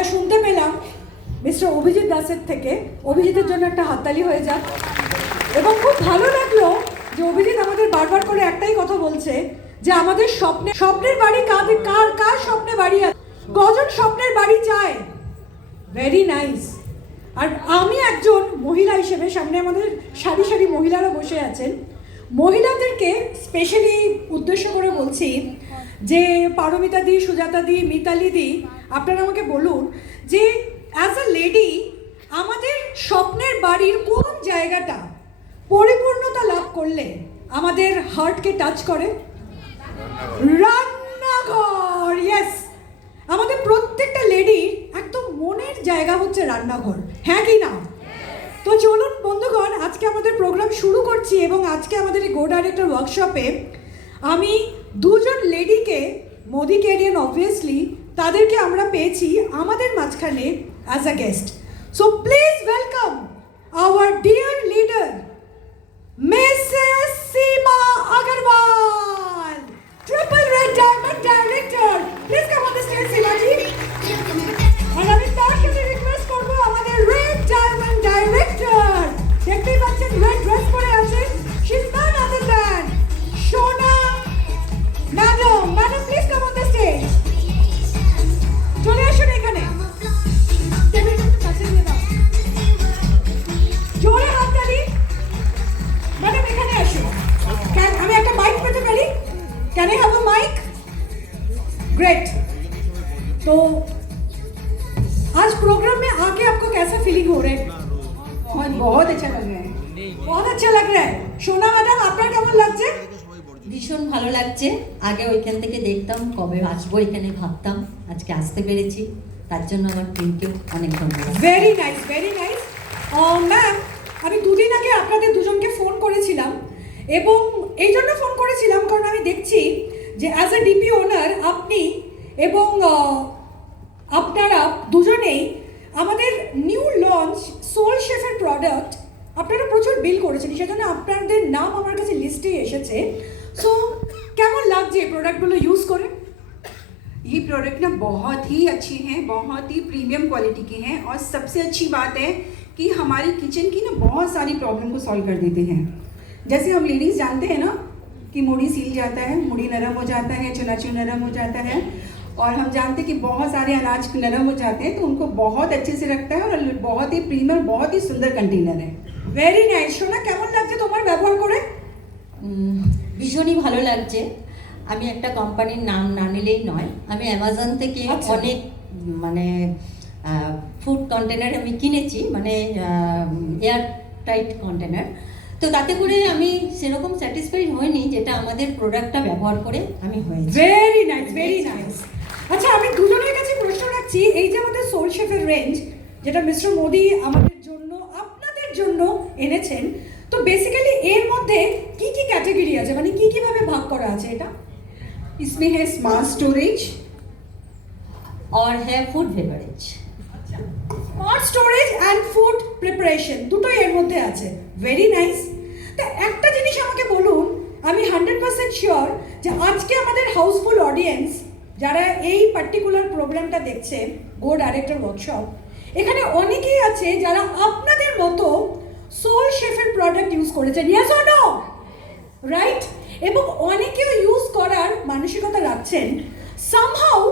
আমরা শুনতে পেলাম মিস্টার অভিজিৎ দাসের থেকে। অভিজিতের জন্য একটা হাততালি হয়ে যাক। এবং খুব ভালো লাগলো যে অভিজিৎ আমাদের বারবার করে একটাই কথা বলছে যে আমাদের স্বপ্নের বাড়ি কার স্বপ্নে বাড়ি আছে, কজন স্বপ্নের বাড়ি চায়। Very nice. আর আমি একজন মহিলা হিসেবে, সামনে আমাদের সারি সারি মহিলারা বসে আছেন, মহিলাদেরকে স্পেশালি উদ্দেশ্য করে বলছি যে পারমিতা দি, সুজাতা দি, মিতালি দি, আপনারা আমাকে বলুন যে অ্যাজ আ লেডি আমাদের স্বপ্নের বাড়ির কোন জায়গাটা পরিপূর্ণতা লাভ করলে আমাদের হার্টকে টাচ করে? রান্নাঘর। ইয়েস, আমাদের প্রত্যেকটা লেডির একদম মনের জায়গা হচ্ছে রান্নাঘর, হ্যাঁ কি না? তো চলুন বন্ধুগণ, আজকে আমাদের প্রোগ্রাম শুরু করছি এবং আজকে আমাদের এই গো ডাইরেক্টর ওয়ার্কশপে আমি দুজন লেডিকে, মোদি ক্যারিয়ান অবভিয়াসলি, তাদেরকে আমরা পেয়েছি আমাদের মাঝখানে as a guest. So please welcome our dear leader Mrs Seema Agarwal, triple red diamond director. Please come on the stage Seema ji. আর আমি তার সাথে রিকোয়েস্ট করবো আমাদের রেড ডায়মন্ড ডাইরেক্টর, দেখতেই পাচ্ছেন রেড ড্রেস পরে আছেন, she is none other than Sona madam. Madam please come on the stage. চলে আসুন এখানে, জোরে হাততালি। ম্যাডাম এখানে আসুন। আমি একটা মাইক পেতে পারি? Can I have a mike? Great. तो आज प्रोग्राम में आके आपको कैसा फीलिंग हो रहा है? बहुत अच्छा लग रहा है। बहुत अच्छा लग रहा है। সোনা ম্যাডাম আপনার কেমন লাগছে? ভীষণ ভালো লাগছে। আগে ওইখান থেকে দেখতাম, কবে আসবো এখানে ভাবতাম, আজকে আসতে পেরেছি, তার জন্য আমার টিমকে অনেক ধন্যবাদ। Very nice, very nice. Ma'am, আমি দুদিন আগে আপনাদের দুজনকে ফোন করেছিলাম এবং এই জন্য ফোন করেছিলাম কারণ আমি দেখছি যে অ্যাজ এ ডিপি ওনার আপনি এবং আপনারা দুজনেই আমাদের নিউ লঞ্চ সোল শেফের প্রোডাক্ট আপনারা প্রচুর বিল করেছেন, সেজন্য আপনাদের নাম আমার কাছে লিস্টে এসেছে। সো কেমন লাগছে এই প্রোডাক্টগুলো ইউজ করে? ये प्रोडक्ट ना बहुत ही अच्छे हैं, बहुत ही प्रीमियम क्वालिटी के हैं और सबसे अच्छी बात है कि हमारी किचन की ना बहुत सारी प्रॉब्लम को सॉल्व कर देते हैं। जैसे हम लेडीज़ जानते हैं ना कि मुड़ी सील जाता है, मुड़ी नरम हो जाता है, चनाचूर नरम हो जाता है, और हम जानते हैं कि बहुत सारे अनाज नरम हो जाते हैं, तो उनको बहुत अच्छे से रखता है और बहुत ही प्रीमियम, बहुत ही सुंदर कंटेनर है। Very nice. সোনা কেমন লাগছে তোমার ব্যবহার করে? ভীষণই ভালো লাগছে। আমি একটা কোম্পানির নাম না নিলেই নয়, আমি অ্যামাজন থেকে অনেক মানে ফুড কন্টেনার আমি কিনেছি, মানে এয়ার টাইট কন্টেনার। তো তাতে করে আমি সেরকম স্যাটিসফাইড হইনি যেটা আমাদের প্রোডাক্টটা ব্যবহার করে আমি হয়েছি। Very nice, very nice. আচ্ছা, আমি দুজনের কাছে প্রশ্ন রাখছি, এই যে আমাদের সোল শেফের রেঞ্জ যেটা মিস্টার মোদি আমাদের জন্য, আপনাদের জন্য এনেছেন, তো বেসিক্যালি এর মধ্যে কি কি ক্যাটাগরি আছে, মানে কি কিভাবে ভাগ করা আছে এটা? इसमें है स्मार्ट स्टोरेज और है food beverage. Smart storage and food preparation দুটোই এর মধ্যে আছে। Very nice. তা একটা জিনিস আমাকে বলুন, আমি 100% শিওর যে আজকে আমাদের হাউসফুল অডিয়েন্স যারা এই পার্টিকুলার প্রোগ্রামটা দেখছে গো ডাইরেক্টর ওয়ার্কশপ, এখানে অনেকেই আছে যারা আপনাদের মতো সোল শেফের প্রোডাক্ট ইউজ করেছেন, ইয়েস অর নো? রাইট? এবং অনেকেও ইউজ করার মানসিকতা রাখছেন। সামহাউ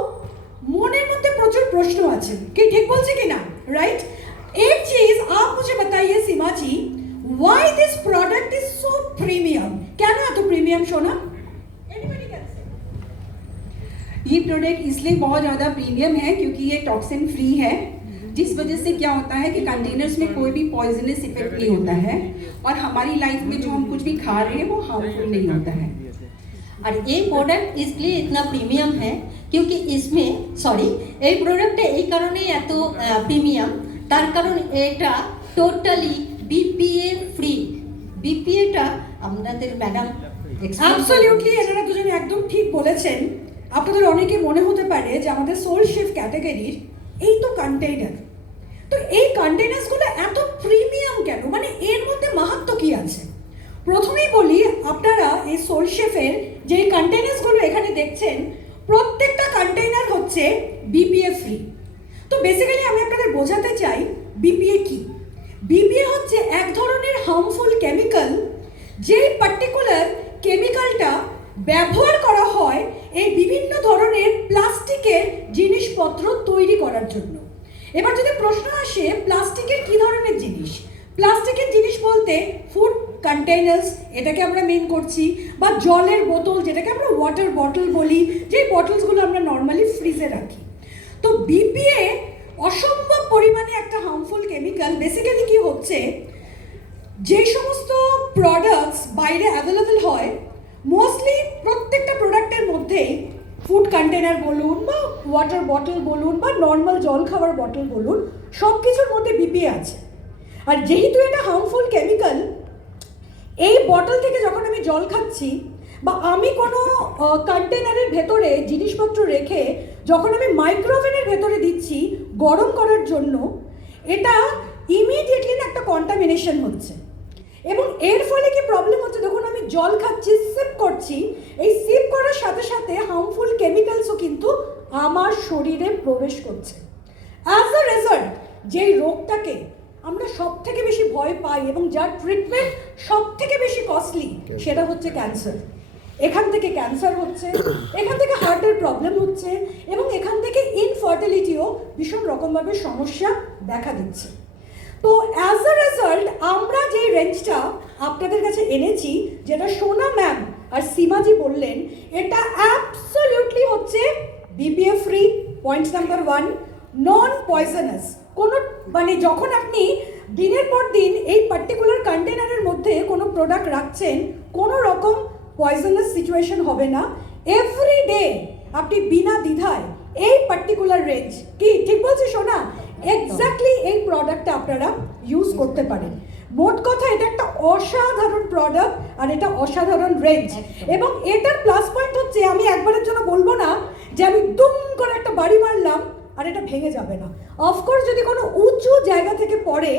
মনের মধ্যে প্রচুর প্রশ্ন আছে, কি ঠিক বলছি কি না? রাইট? एक चीज आप मुझे बताइए सीमा जी, why this product is so premium? क्या ना तो प्रीमियम सोना? Anybody can say? ये प्रोडक्ट इसलिए बहुत ज़्यादा प्रीमियम है क्योंकि ये टॉक्सिन फ्री है, जिस वजह से क्या होता है कि कंटेनर्स में कोई भी पॉइजनस इफेक्ट नहीं होता है और हमारी लाइफ में जो हम कुछ भी खा रहे हैं वो हार्मफुल नहीं होता है। और ये प्रोडक्ट इसलिए इतना प्रीमियम है क्योंकि इसमें এই প্রোডাক্টটা এই কারণেই এত প্রিমিয়াম, তার কারণ এটা টোটালি বিপিএ ফ্রি। বিপিএটা আপনাদের ম্যাডাম অ্যাবসলিউটলি, এনারা দুজনে একদম ঠিক বলেছেন। আপনাদের অনেকে মনে হতে পারে যে আমাদের সোল শেফ ক্যাটাগরির এই তো কন্টেইনার, তো এই কন্টেইনার্সগুলো এত প্রিমিয়াম কেন, মানে এর মধ্যে মাহাত্ম্য কি আছে? প্রথমেই বলি, আপনারা এই সোল শেফের যে কন্টেইনার্সগুলো এখানে দেখছেন, প্রত্যেকটা কন্টেইনার হচ্ছে বিপিএ ফ্রি। তো বেসিক্যালি আমি আপনাদের বোঝাতে চাই বিপিএ কি। বিপিএ হচ্ছে এক ধরনের হার্মফুল কেমিক্যাল, যেই পার্টিকুলার কেমিক্যালটা ব্যবহার করা হয় এই বিভিন্ন ধরনের প্লাস্টিকের জিনিসপত্র তৈরি করার জন্য। এবার যদি প্রশ্ন আসে প্লাস্টিকের কি ধরনের জিনিস, প্লাস্টিকের জিনিস বলতে ফুড কন্টেইনার্স, এটাকে আমরা মেন করছি, বা জলের বোতল যেটাকে আমরা ওয়াটার বটল বলি, যেই বটলসগুলো আমরা নর্মালি ফ্রিজে রাখি। তো বিপিএ অসম্ভব পরিমাণে একটা হার্মফুল কেমিক্যাল। বেসিক্যালি কি হচ্ছে, যে সমস্ত প্রোডাক্টস বাইরে অ্যাভেলেবেল হয়, মোস্টলি প্রত্যেকটা প্রোডাক্টের মধ্যেই ফুড কন্টেনার বলুন বা ওয়াটার বটল বলুন বা নর্মাল জল খাওয়ার বটল বলুন, সব কিছুর মধ্যে বিপিএ আছে। আর যেহেতু এটা হার্মফুল কেমিক্যাল, এই বটল থেকে যখন আমি জল খাচ্ছি বা আমি কোনো কন্টেনারের ভেতরে জিনিসপত্র রেখে যখন আমি মাইক্রোওভেনের ভেতরে দিচ্ছি গরম করার জন্য, এটা ইমিডিয়েটলি না একটা কন্টামিনেশন হচ্ছে। এবং এর ফলে কি প্রবলেম হচ্ছে, যখন আমি জল খাচ্ছি, সিপ করছি, এই সিপ করার সাথে সাথে হার্মফুল কেমিক্যালসও কিন্তু আমার শরীরে প্রবেশ করছে। অ্যাজ আ রেজাল্ট যেই রোগটাকে আমরা সব থেকে বেশি ভয় পাই এবং যার ট্রিটমেন্ট সব থেকে বেশি কস্টলি, সেটা হচ্ছে ক্যান্সার। এখান থেকে ক্যান্সার হচ্ছে, এখান থেকে হার্টের প্রবলেম হচ্ছে, এবং এখান থেকে ইনফার্টিলিটিও ভীষণ রকমভাবে সমস্যা দেখা দিচ্ছে। তো অ্যাজ আ রেজাল্ট আমরা যে রেঞ্জটা আপনাদের কাছে এনেছি, যেটা সোনা ম্যাম আর সীমাজি বললেন, এটা অ্যাবসলিউটলি হচ্ছে বিপিএ ফ্রি, পয়েন্ট নাম্বার 1, নন পয়জনাস। কোনো মানে যখন আপনি দিনের পর দিন এই পার্টিকুলার কন্টেনারের মধ্যে কোনো প্রোডাক্ট রাখছেন, কোনো রকম পয়জনাস সিচুয়েশন হবে না। এভরি ডে আপনি বিনা দ্বিধায় এই পার্টিকুলার রেঞ্জ, কি ঠিক বলছি সোনা, এক্স্যাক্টলি এই প্রোডাক্টটা আপনারা ইউজ করতে পারেন। মোট কথা এটা একটা অসাধারণ প্রোডাক্ট আর এটা অসাধারণ রেঞ্জ। এবং এটার প্লাস পয়েন্ট হচ্ছে, আমি একবারের জন্য বলবো না যে আমি দুম করে একটা বাড়ি মারলাম আর এটা ভেঙে যাবে না। অফকোর্স যদি কোনো উঁচু জায়গা থেকে পড়ে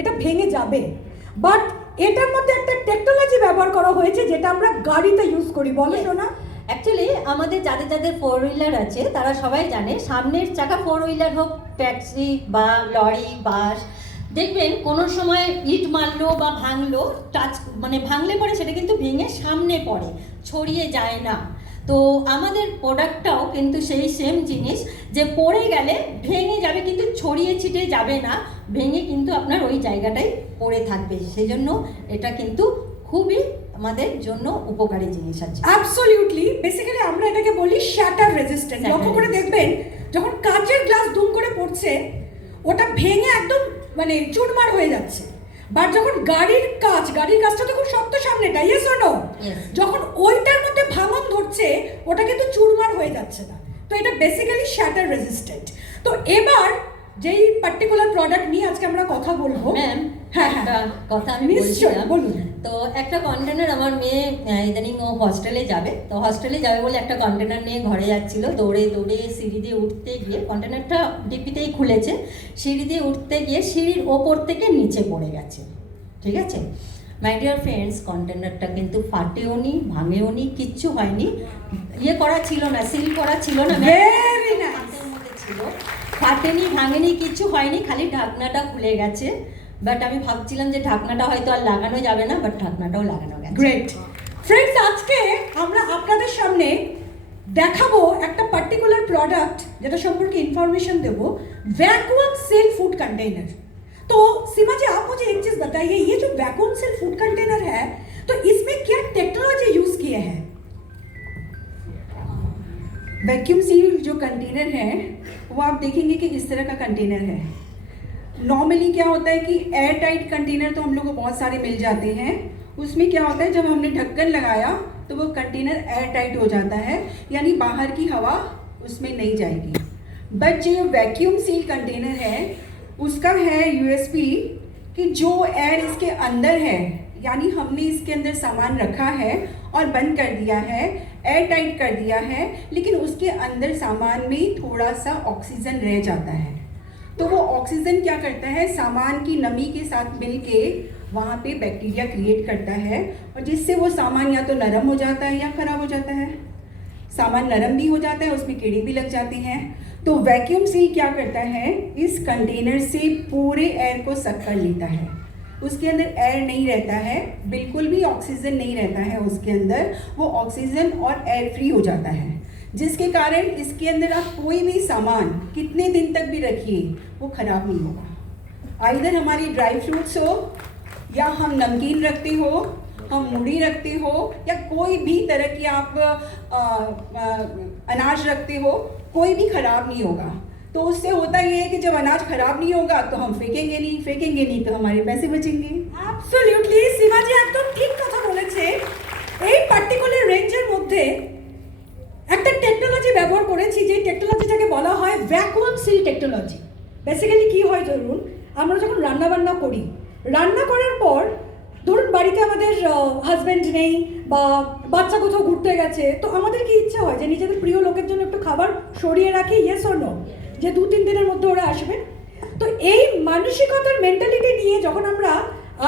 এটা ভেঙে যাবে, বাট এটার মধ্যে একটা টেকনোলজি ব্যবহার করা হয়েছে যেটা আমরা গাড়িতে ইউজ করি। বলো শোনা। অ্যাকচুয়ালি আমাদের যাদের যাদের 4 হুইলার আছে তারা সবাই জানে, সামনের চাকা 4 হুইলার হোক, ট্যাক্সি বা লরি, বাস, দেখবেন কোনো সময় ইট মারলো বা ভাঙলো, টাচ মানে ভাঙলে পরে সেটা কিন্তু ভেঙে সামনে পড়ে, ছড়িয়ে যায় না। তো আমাদের প্রোডাক্টটাও কিন্তু সেই সেম জিনিস, যে পড়ে গেলে ভেঙে যাবে কিন্তু ছড়িয়ে ছিটিয়ে যাবে না, ভেঙে কিন্তু আপনার ওই জায়গাটাই পড়ে থাকবে। সেই জন্য এটা কিন্তু খুবই আমাদের জন্য উপকারী জিনিস আছে। অ্যাবসলিউটলি, বেসিক্যালি আমরা এটাকে বলি শ্যাটার রেজিস্ট্যান্ট। লক্ষ্য করে দেখবেন যখন কাচের গ্লাস দুম করে পড়ছে, ওটা ভেঙে একদম মানে চুরমার হয়ে যাচ্ছে। বাট যখন গাড়ির কাঁচটা তো খুব শক্ত সামনেটা, ইয়েস অর নো, যখন ওইটার মধ্যে ভাঙন ধরছে ওটা কিন্তু চুরমার হয়ে যাচ্ছে না। তো এটা বেসিক্যালি শ্যাটার রেজিস্ট্যান্ট। তো এবার যেই পার্টিকুলার প্রোডাক্ট নিয়ে আজকে আমরা কথা বলবো, ম্যাম হ্যাঁ একটা কথা আমি নিশ্চয়ই বলছিলাম। বলুন। তো একটা কন্টেনার, আমার মেয়ে ইদানিং ও হস্টেলে যাবে, তো হস্টেলে যাবে বলে একটা কন্টেনার নিয়ে ঘরে যাচ্ছিল, দৌড়ে দৌড়ে সিঁড়ি দিয়ে উঠতে গিয়ে, কন্টেনারটা ডিপিতেই খুলেছে, সিঁড়ি দিয়ে উঠতে গিয়ে সিঁড়ির ওপর থেকে নিচে পড়ে গেছে। ঠিক আছে মাই ডিয়ার ফ্রেন্ডস, কন্টেনারটা কিন্তু ফাটেও নি, ভাঙেও নি, কিচ্ছু হয়নি, ইয়ে করা ছিল না, সিল করা ছিল না, Very nice. হাতের মধ্যে ছিল, ফাটেনি ভাঙেনি কিচ্ছু হয়নি, খালি ঢাকনাটা খুলে গেছে। বাট আমি ভাবছিলাম যে ঢাকনাটা হয়তো আর লাগানো যাবে না, বাট ঢাকনাটাও লাগানো গেছে। গ্রেট ফ্রেন্ডস, আজকে আমরা আপনাদের সামনে দেখাবো একটা পার্টিকুলার প্রোডাক্ট যেটা সম্পর্কে ইনफॉर्मेशन देव, वैक्यूम सील फूड कंटेनर। तो सीमा जी, आप मुझे एक चीज बताइए, ये जो वैक्यूम सील फूड कंटेनर है, तो इसमें क्या टेक्नोलॉजी यूज किए हैं? वैक्यूम सील जो कंटेनर है वो आप देखेंगे कि इस तरह का कंटेनर है। नॉर्मली क्या होता है कि एयर टाइट कंटेनर तो हम लोग को बहुत सारे मिल जाते हैं, उसमें क्या होता है जब हमने ढक्कन लगाया तो वो कंटेनर एयर टाइट हो जाता है, यानी बाहर की हवा उसमें नहीं जाएगी। बट जो वैक्यूम सील कंटेनर है उसका है यूएसपी कि जो एयर इसके अंदर है, यानी हमने इसके अंदर सामान रखा है और बंद कर दिया है, एयर टाइट कर दिया है, लेकिन उसके अंदर सामान में थोड़ा सा ऑक्सीजन रह जाता है। तो वो ऑक्सीजन क्या करता है, सामान की नमी के साथ मिलके वहाँ पे बैक्टीरिया क्रिएट करता है, और जिससे वो सामान या तो नरम हो जाता है या ख़राब हो जाता है। सामान नरम भी हो जाता है, उसमें कीड़े भी लग जाते हैं। तो वैक्यूम सील क्या करता है, इस कंटेनर से पूरे एयर को सक कर लेता है। उसके अंदर एयर नहीं रहता है, बिल्कुल भी ऑक्सीजन नहीं रहता है उसके अंदर, वो ऑक्सीजन और एयर फ्री हो जाता है, जिसके कारण इसके अंदर आप कोई भी सामान कितने दिन तक भी रखिए वो ख़राब नहीं होगा। आइदर हमारी ड्राई फ्रूट्स हो, या हम नमकीन रखते हो, हम मूढ़ी रखते हो, या कोई भी तरह की आप अनाज रखते हो, कोई भी ख़राब नहीं होगा। तो उससे होता ये है कि जब अनाज ख़राब नहीं होगा तो हम फेंकेंगे नहीं तो हमारे पैसे बचेंगे। অ্যাবসলিউটলি সীমাজি একদম ঠিক কথা বলেছে। এই পার্টিকুলার রেঞ্জের মধ্যে একটা টেকনোলজি ব্যবহার করেছি, যে টেকনোলজিটাকে বলা হয় ভ্যাকুয়াম সিল টেকনোলজি। বেসিক্যালি কি হয়, ধরুন আমরা যখন রান্না বান্না করি, রান্না করার পর ধরুন বাড়িতে আমাদের হাজব্যান্ড নেই বা বাচ্চা কোথাও ঘুরতে গেছে, তো আমাদের কি ইচ্ছা হয় যে নিজেদের প্রিয় লোকের জন্য একটু খাবার সরিয়ে রাখি, ইয়েস অর নো, যে 2-3 দিনের মধ্যে ওরা আসবে। তো এই মানসিকতার মেন্টালিটি নিয়ে যখন আমরা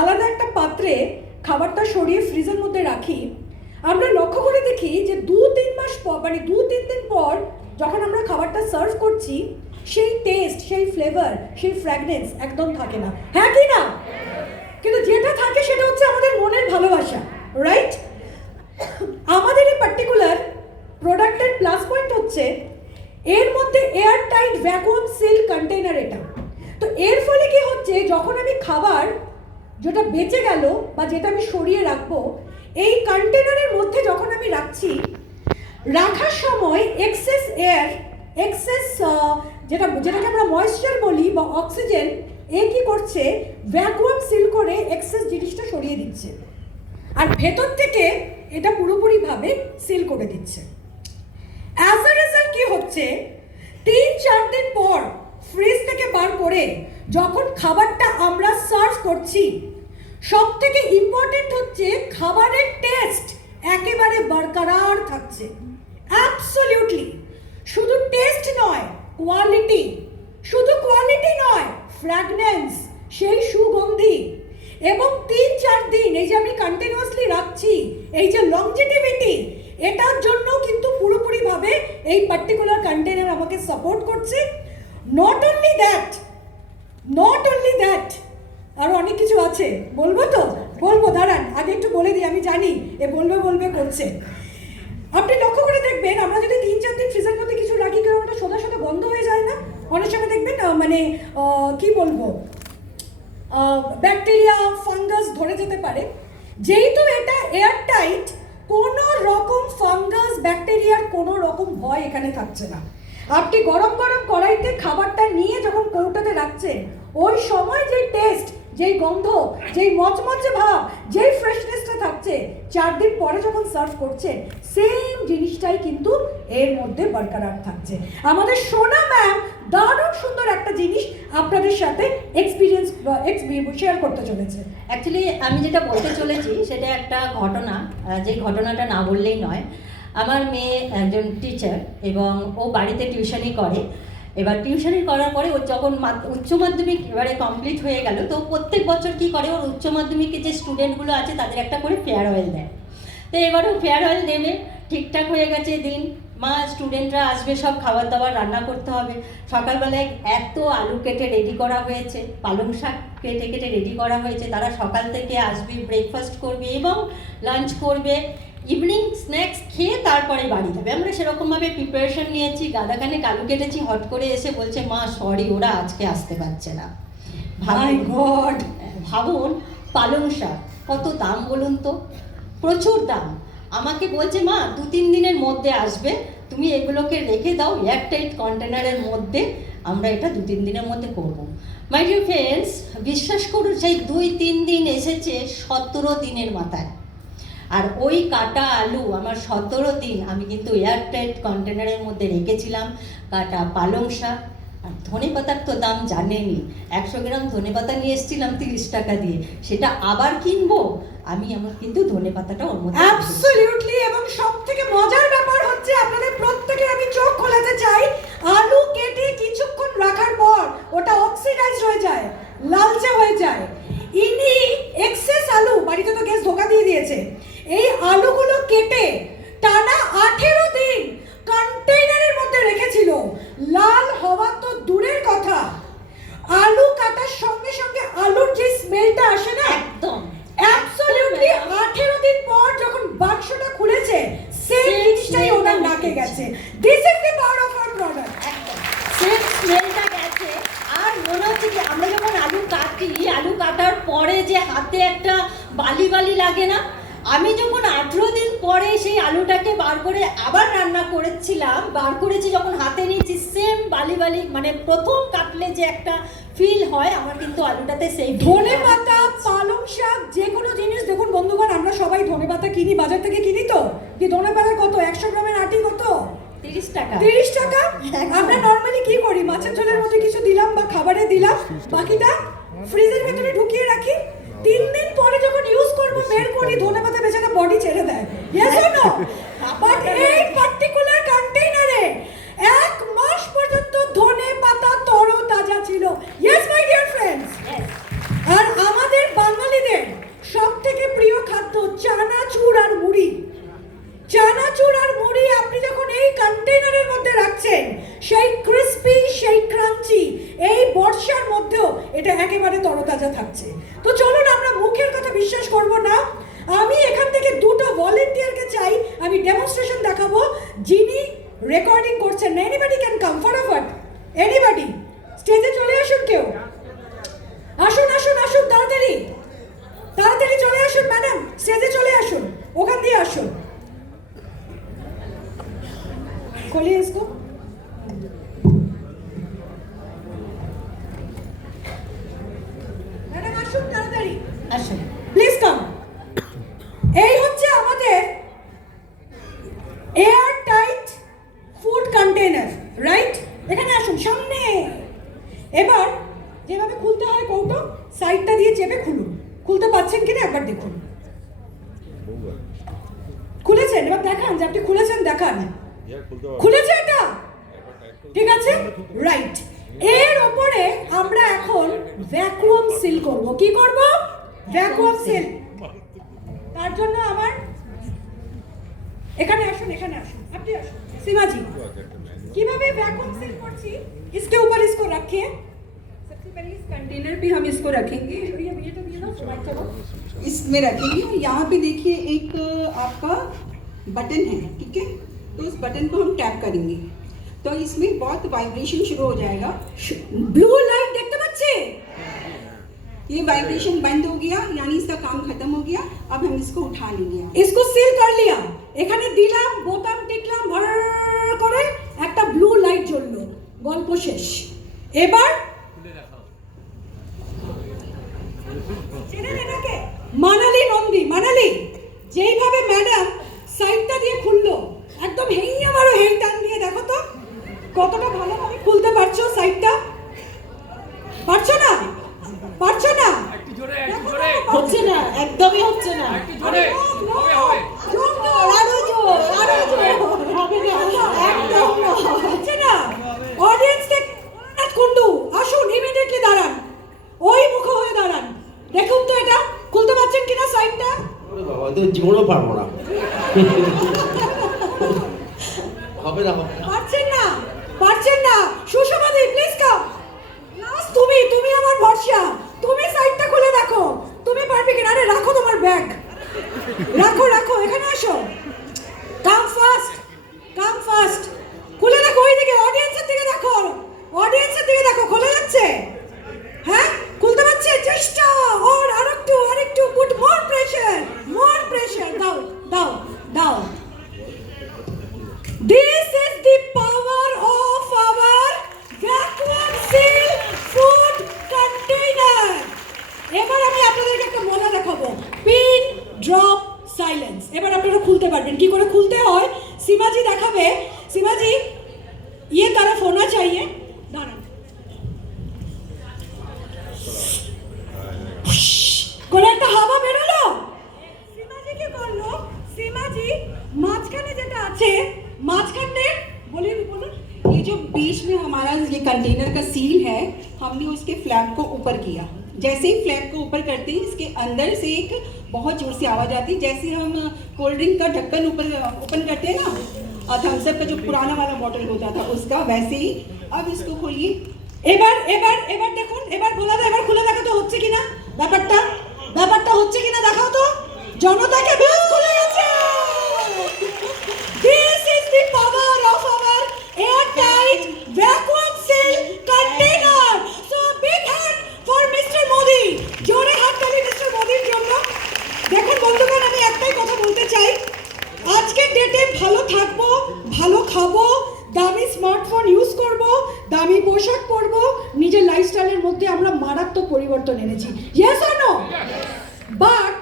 আলাদা একটা পাত্রে খাবারটা সরিয়ে ফ্রিজের মধ্যে রাখি, আমরা লক্ষ্য করে দেখি যে 2-3 মাস পর, মানে 2-3 দিন পর যখন আমরা খাবারটা সার্ভ করছি, সেই টেস্ট, সেই ফ্লেভার, সেই ফ্র্যাগনেন্স একদম থাকে না। হ্যাঁ কি না? কিন্তু যেটা থাকে সেটা হচ্ছে আমাদের মনের ভালোবাসা, রাইট? আমাদের এই পার্টিকুলার প্রোডাক্টের প্লাস পয়েন্ট হচ্ছে এর মধ্যে air tight vacuum seal container এটা। তো এর ফলে কি হচ্ছে, যখন আমি খাবার যেটা বেঁচে গেল বা যেটা আমি সরিয়ে রাখবো, এই কন্টেইনারের মধ্যে যখন আমি রাখছি, রাখার সময় এক্সেস এয়ার, এক্সেস যেটাকে আমরা ময়েশ্চার বলি বা অক্সিজেন, এ কি করছে, ভ্যাকুয়াম সিল করে এক্সেস জিনিসটা সরিয়ে দিচ্ছে, আর ভেতর থেকে এটা পুরোপুরিভাবে সিল করে দিচ্ছে। অ্যাজ আ রেজাল্ট কি হচ্ছে, 3-4 দিন পর ফ্রিজ থেকে বার করে যখন খাবারটা আমরা সার্ভ করছি, সব থেকে ইম্পর্টেন্ট হচ্ছে খাবারের টেস্ট একেবারে বরকরার থাকছে। অ্যাবসলিউটলি শুধু টেস্ট নয়, কোয়ালিটি, শুধু কোয়ালিটি নয়, ফ্র্যাগনেন্স, সেই সুগন্ধি, এবং 3-4 দিন এই যে আমি কন্টিনিউয়াসলি রাখছি, এই যে লংজিটিভিটি, এটার জন্য কিন্তু পুরোপুরিভাবে এই পার্টিকুলার কন্টেনার আমাকে সাপোর্ট করছে। নট অনলি দ্যাট, আরও অনেক কিছু আছে, বলবো তো? বলবো, দাঁড়ান আগে একটু বলে দিই, আমি জানি এ বলবে করছে। আপনি লক্ষ্য করে দেখবেন, আমরা যদি 3-4 দিন ফ্রিজের মধ্যে কিছু রাখি, কারণ ওটা সোজা সোজা বন্ধ হয়ে যায় না, অনেক সময় দেখবেন মানে কি বলবো, ব্যাকটেরিয়া, ফাঙ্গাস ধরে যেতে পারে। যেহেতু এটা এয়ার টাইট, কোনো রকম ফাঙ্গাস, ব্যাকটেরিয়ার কোনো রকম ভয় এখানে থাকছে না। আপনি গরম গরম কড়াইতে খাবারটা নিয়ে যখন কৌটাতে রাখছেন, ওই সময় যেই টেস্ট, যেই গন্ধ, যেই মচমচে ভাব, যেই ফ্রেশনেসটা থাকছে, 4 দিন পরে যখন সার্ভ করছেন, সেম জিনিসটাই কিন্তু এর মধ্যে বরকরার থাকছে। আমাদের সোনা ম্যাম দারুণ সুন্দর একটা জিনিস আপনাদের সাথে এক্সপিরিয়েন্স শেয়ার করতে চলেছে। অ্যাকচুয়ালি আমি যেটা বলতে চলেছি সেটা একটা ঘটনা, যে ঘটনাটা না বললেই নয়। আমার মেয়ে একজন টিচার এবং ও বাড়িতে টিউশনি করে। এবার টিউশনি করার পরে ও যখন উচ্চ মাধ্যমিক এবারে কমপ্লিট হয়ে গেল, তো প্রত্যেক বছর কী করে, ওর উচ্চ মাধ্যমিকে যে স্টুডেন্টগুলো আছে তাদের একটা করে ফেয়ারওয়েল দেয়। তো এবারেও ফেয়ারওয়েল দেবে, ঠিকঠাক হয়ে গেছে দিন, মা স্টুডেন্টরা আসবে, সব খাবার দাবার রান্না করতে হবে। সকালবেলায় এত আলু কেটে রেডি করা হয়েছে, পালং শাক কেটে কেটে রেডি করা হয়েছে, তারা সকাল থেকে আসবে, ব্রেকফাস্ট করবে এবং লাঞ্চ করবে, ইভিনিং স্ন্যাক্স খেয়ে তারপরে বাড়ি যাবে। আমরা সেরকমভাবে প্রিপারেশন নিয়েছি, গাদাখানেক আলু কেটেছি, হট করে এসে বলছে মা সরি, ওরা আজকে আসতে পারছে না। ভাবুন পালং শাক কত দাম বলুন তো, প্রচুর দাম। আমাকে বলছে মা 2-3 দিনের মধ্যে আসবে, তুমি এগুলোকে রেখে দাও এয়ারটাইট কন্টেনারের মধ্যে, আমরা এটা 2-3 দিনের মধ্যে করবো। মাই ডিয়ার ফ্রেন্ডস, বিশ্বাস করুন সেই 2-3 দিন এসেছে 17 দিনের মাথায়। আর ওই কাটা আলু আমার 17 দিন আমি কিন্তু এয়ারটাইট কন্টেনারের মধ্যে রেখেছিলাম। কাটা পালং শাক, আর ধনে পাতার তো দাম জানেনই, 100 গ্রাম ধনে পাতা নিয়ে এসেছিলাম 30 টাকা দিয়ে, সেটা আবার কিনবো আমি, আমার কিন্তু ধনে পাতাটা ওর মধ্যে। অ্যাবসলিউটলি। এবং সবথেকে মজার ব্যাপার হচ্ছে, আপনাদের প্রত্যেকের আমি চোখ খোলাতে চাই, আলু কেটে কিছুক্ষণ রাখার পর ওটা অক্সিডাইজড হয়ে যায়, লালচে হয়ে যায়। ইনি এক্সেস আলু, বাড়িতে তো গ্যাস ধোকা দিয়ে দিয়েছে, এই আলুগুলো কেটে টানা 18 দিন কন্টেইনারের মধ্যে রেখেছিল, লাল হচ্ছে কি আমরা যখন আলু কাটি, আলু কাটার পরে যে হাতে একটা বালি বালি লাগে না, আমি যখন 18 দিন পরে সেই আলুটাকে বার করে আবার রান্না করেছিলাম, বার করেছি যখন হাতে নিয়েছি, সেম বালি বালি মানে প্রথম কাটলে যে একটা ফিল হয়, আমার কিন্তু আলুটাতে সেই ধনে পাতা, পালং শাক, যে কোনো জিনিস দেখুন বন্ধুগণ, আমরা সবাই ধনে পাতা কিনি, বাজার থেকে কিনি তো, কি ধনে পাতা কত 100 গ্রামের আটি কত 30 টাকা। 30 টাকা। আমরা নর্মালি কি করি, মাছের ঝোলের মধ্যে কিছু দিলাম বা খাবারে দিলাম, বাকিটা ফ্রিজের ভেতরে ঢুকিয়ে রাখি, 3 দিন পরে যখন ইউজ করব বের করি, ধনে পাতা বেচারা বডি ছেড়ে দেয়। Yes or no? বাট এই পার্টিকুলার কন্টেইনারে 1 মাস পর্যন্ত ধনে পাতা তরতাজা ছিল। Yes my dear friends. আর আমাদের বাঙালিদের সবথেকে প্রিয় খাদ্য চানাচুর আর মুড়ি। চানাচুর আর মুড়ি আপনি যখন এই কন্টেইনারের মধ্যে রাখছেন, সেই ক্রিস্পি, সেই ক্রাঞ্চি, এই বর্ষার মধ্যেও এটা একেবারে তরতাজা থাকছে। তো চলুন, আমরা মুখের কথা বিশ্বাস করব না, আমি এখান থেকে 2টো ভলেন্টিয়ারকে চাই, আমি ডেমনস্ট্রেশন দেখাবো, যিনি রেকর্ডিং করছেন। এনিবডি ক্যান কাম, ফটাফট এনিবডি স্টেজে চলে আসুন। কেউ আসুন আসুন আসুন, তাড়াতাড়ি তাড়াতাড়ি চলে আসুন ম্যাডাম, স্টেজে চলে আসুন, ওখান দিয়ে আসুন। खोलिए इसको। ম্যাডাম আসুন তাড়াতাড়ি, আসুন প্লিজ কাম। এই হচ্ছে আমাদের air tight food container, right? এখানে আসুন সামনে। এবার যেভাবে খুলতে হয় কৌটো, সাইডটা দিয়ে চেপে খুলুন। খুলতে পারছেন কিনা একবার দেখুন। খুলেছেন? এবার দেখান যে আপনি খুলেছেন, দেখান। খুলেছে এটা? ঠিক আছে, রাইট। এর উপরে আমরা এখন ভ্যাকুয়াম সিল করব। কি করব? Vacuum seal. তার জন্য আমার এখানে আসুন, এখানে আসুন, আপনি আসুন सीमाजी। কিভাবে ভ্যাকুয়াম সিল করছি, इसके ऊपर इसको रखिए। सबसे पहले इस कंटेनर पे हम इसको रखेंगे, ये तो दिए ना, स्लाइड चलो। इसमें रखेंगे। और यहाँ पे देखिए एक आपका बटन है, ठीक है? तो उस बटन को हम टैप करेंगे तो इसमें बहुत वाइब्रेशन शुरू हो जाएगा। ब्लू लाइट देखते बच्चे, ये वाइब्रेशन बंद हो गया, यानी इसका काम खत्म हो गया। अब हम इसको उठा लेंगे। इसको सील कर लिया। এখানে দিলাম, বোতাম টিকলাম, ভর করে একটা ব্লু লাইট জ্বললো, গল্প শেষ। এবার চেনেন এটাকে? মানালি নন্দী। মানালি যেইভাবে ম্যাডাম সাইডটা দিয়ে খুললো, একদম হেইয়া মারো, হেই টান দিয়ে দেখো তো কতটা ভালোভাবে খুলতে পারছো সাইডটা। পারছো না? পারছো না? হচ্ছে না, একদমই হচ্ছে না। আরে আরো জোর, আরো জোর। হবে না, একদম হচ্ছে না। অডিয়েন্সকে কুন্ডু আসুন, ইমিডিয়েটলি দাঁড়ান, ওই মুখ হয়ে দাঁড়ান, দেখুন তো এটা খুলতে পারছেন কিনা সাইডটা। বাবা তো জীবনও পারবো না, হবে না, পারছেন না, পারছেন না। সুষমাদি প্লিজ কাম। লাস্ট তুমি, তুমি আমার ভরসা, তুমি সাইডটা খুলে দেখো, তুমি পারবে কিনা। আরে রাখো তোমার ব্যাগ, রাখো রাখো, এখানে আসো, কাম ফাস্ট, কাম ফাস্ট। খুলে দেখো, ওইদিকে অডিয়েন্সের দিকে দেখো, অডিয়েন্সের দিকে দেখো, খুলে যাচ্ছে। হ্যাঁ, খুলতে পারছে? চেষ্টা, ওর আরেকটু পুট মোর প্রেশার, মোর প্রেশার। দাও দাও দাও। This is the power of our vacuum seal food container. এবার আমি আপনাদেরকে একটা মজা দেখাবো, পিন ড্রপ সাইলেন্স। এবার আপনারা খুলতে পারবেন, কি করে খুলতে হয় सीमाजी দেখাবে। सीमाजी ये तरफ होना चाहिए, দাঁড়ান। করে একটা হাওয়া বেরোলো। सीमाजी কি করলো? सीमाजी মাঝখানে যেটা আছে, মাঝখানে बोलो। ये जो बीच में हमारा ये कंटेनर का सील है, हमने उसके फ्लैप को ऊपर किया। जैसे ही फ्लैप को ऊपर करते हैं, इसके अंदर से एक बहुत जोर से आवाज़ आती है, जैसे हम कोल्ड ड्रिंक का ढक्कन ऊपर ओपन करते हैं ना, थम्स अप का जो पुराना वाला बॉटल होता था उसका, वैसे ही। अब इसको खोलिए। এবার এবার এবার দেখুন, এবার খোলা দাও, এবার খুলে দেখো তো হচ্ছে কিনা ব্যাপারটা, ব্যাপারটা হচ্ছে কিনা দেখাও তো। জনতাকে বেশ খুলে গেছে। This is the power of our airtight vacuum seal container. So big hand মধ্যে আমরা মারাত্মক পরিবর্তন এনেছি, ইয়েস অর নো? বাট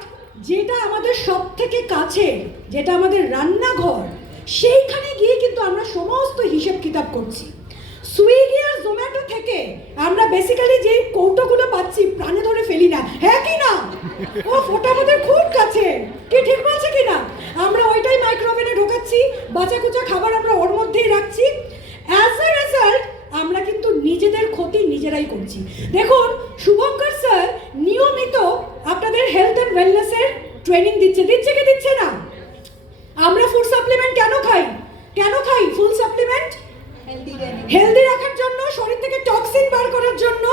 যেটা আমাদের সব থেকে কাছে, যেটা আমাদের রান্নাঘর, সেইখানে গিয়ে কিন্তু আমরা সমস্ত হিসেব কিতাব করছি। সুইগি আর জোম্যাটো থেকে আমরা বেসিক্যালি যেই কৌটোগুলো পাচ্ছি প্রাণে ধরে ফেলি না, হ্যাঁ কি না? ও ফোটা আমাদের খুব কাছে, কি ঠিক বলছে কি না? আমরা ওইটাই মাইক্রোওভেনে ঢোকাচ্ছি, বাঁচা কুচা খাবার আমরা ওর মধ্যেই রাখছি। অ্যাজ এ রেজাল্ট আমরা কিন্তু নিজেদের ক্ষতি নিজেরাই করছি। দেখুন শুভঙ্কর স্যার নিয়মিত আপনাদের হেলথ অ্যান্ড ওয়েলনেসের ট্রেনিং দিচ্ছে কি দিচ্ছে না? আমরা ফুড সাপ্লিমেন্ট কেন খাই ফুড সাপ্লিমেন্ট? হেলদি রাখার জন্য, শরীর থেকে টক্সিন বার করার জন্য,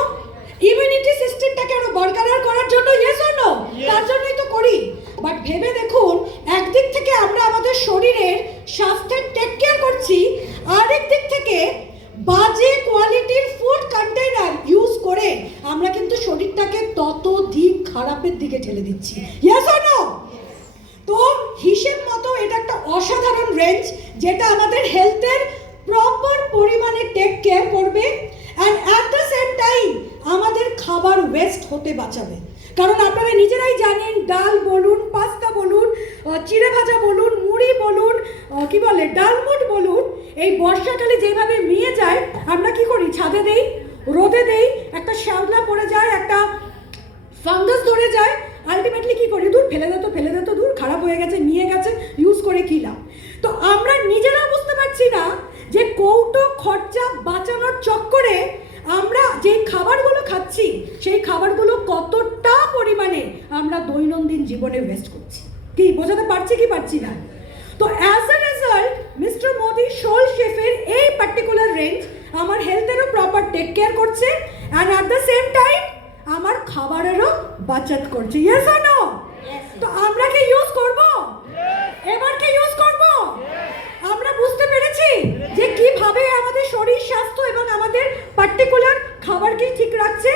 ইমিউনিটি সিস্টেমটাকে আরো বরকরার করার জন্য, ইয়েস অর নো? তার জন্যই তো করি। বাট ভেবে দেখুন, একদিক থেকে আমরা আমাদের শরীরের স্বাস্থ্যের টেক কেয়ার করছি, আরেক দিক থেকে বাজে কোয়ালিটির ফুড কন্টেইনার ইউজ করে আমরা কিন্তু শরীরটাকে ততোধিক খারাপের দিকে ঠেলে দিচ্ছি, ইয়েস অর নো? তো হিসেব মতো এটা একটা অসাধারণ রেঞ্জ, যেটা আমাদের হেলথের প্রপার পরিমাণে টেক কেয়ার করবে and at the same time আমাদের খাবার ওয়েস্ট হতে বাঁচাবে। কারণ আপনারা নিজেরাই জানেন, ডাল বলুন, পাস্তা বলুন, চিড়ে ভাজা বলুন, মুড়ি বলুন, কি বলে ডালমুট বলুন, এই বর্ষাকালে যেভাবে মিয়ে যায়, আমরা কি করি? ছাদে দেই, রোদে দেই, একটা শ্যাওলা পড়ে যায়, একটা ফাঙ্গাস ধরে যায়, আলটিমেটলি কি করি? দূর ফেলে দে তো দূর, খারাপ হয়ে গেছে, নিয়ে গেছে, ইউজ করে কি লাভ? তো আমরা নিজেরা বুঝতে পারছি না যে কৌটো খরচা বাঁচানোর চক্করে আমরা যেই খাবারগুলো খাচ্ছি সেই খাবারগুলো কতটা পরিমাণে আমরা দৈনন্দিন জীবনে ওয়েস্ট করছি। কি বোঝাতে পারছি কি পারছি না? তো as a result Mister Modi সোল শেফের এই পার্টিকুলার রেঞ্জ আমার হেলথেরও প্রপার টেক কেয়ার করছে and at the same time আমার খাবারেরও বাঁচাত করছে, ইয়েস অর নো? তো আমরা কি ইউজ করব? এবার কি ইউজ করব? আমরা বুঝতে পেরেছি যে কিভাবে আমাদের শরীর স্বাস্থ্য এবং আমাদের পার্টিকুলার খাবারকে ঠিক রাখছে।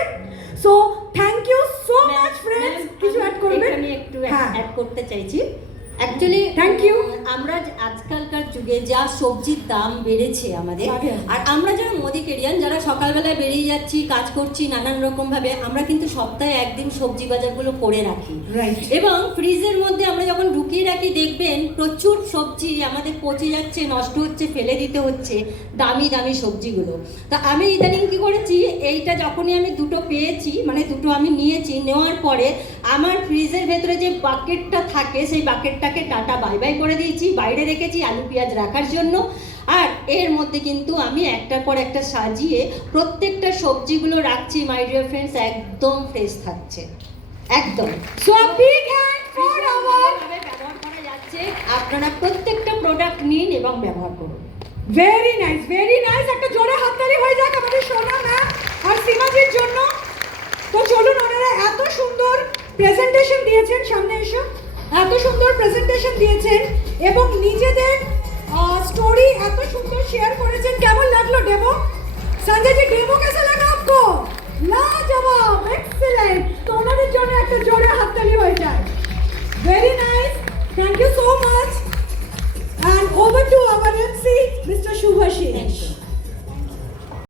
So thank you so much friends. কিছু অ্যাড করবেন? আমি একটু হ্যাঁ অ্যাড করতে চাইছি। Actually thank you. আমরা আজকালকার যুগে যা সবজির দাম বেড়েছে আমাদের, আর আমরা যারা মোদিকেরিয়ান, যারা সকালবেলায় বেরিয়ে যাচ্ছি, কাজ করছি নানান রকম ভাবে, আমরা কিন্তু সপ্তাহে একদিন সবজি বাজারগুলো করে রাখি, এবং ফ্রিজের মধ্যে আমরা যখন ঢুকিয়ে রাখি দেখবেন প্রচুর সবজি আমাদের পচে যাচ্ছে, নষ্ট হচ্ছে, ফেলে দিতে হচ্ছে দামি দামি সবজিগুলো। তা আমি ইদানিং কি করেছি, এইটা যখনই আমি দুটো পেয়েছি, মানে দুটো আমি নিয়েছি, নেওয়ার পরে আমার ফ্রিজের ভেতরে যে বাকেটটা থাকে সেই বাকেটটাকে টাটা বাই বাই করে দিয়েছি, বাইরে রেখেছি আলু পেঁয়াজ রাখার জন্য। আর এর মধ্যে কিন্তু আমি একটার পর একটা সাজিয়ে প্রত্যেকটা সবজিগুলো রাখছি মাই ডিয়ার ফ্রেন্ডস, একদম ফ্রেশ থাকছে, একদম। So big hand for our. ব্যবহার করা যাচ্ছে, আপনারা প্রত্যেকটা প্রোডাক্ট নিন এবং ব্যবহার করুন। Very nice, very nice. একটা জোরে হাততালি হয়ে যাক আমাদের সোনা ম্যাম আর সীমাজির জন্য। তো চলুন, ওনারা এত সুন্দর প্রেজেন্টেশন দিয়েছেন, সামনে এসো, এত সুন্দর প্রেজেন্টেশন দিয়েছেন এবং নিজেদের স্টোরি এত সুন্দর শেয়ার করেছেন। কেমন লাগলো ডেমো? সঞ্জয় জি, ডেমো कैसा लगा आपको? लाजवाब, एक्सीलेंट। তো ওনাদের জন্য একটা জোরে হাততালি হয়ে যায়। Very nice, thank you so much. And over to our MC, Mr. Shubhashish.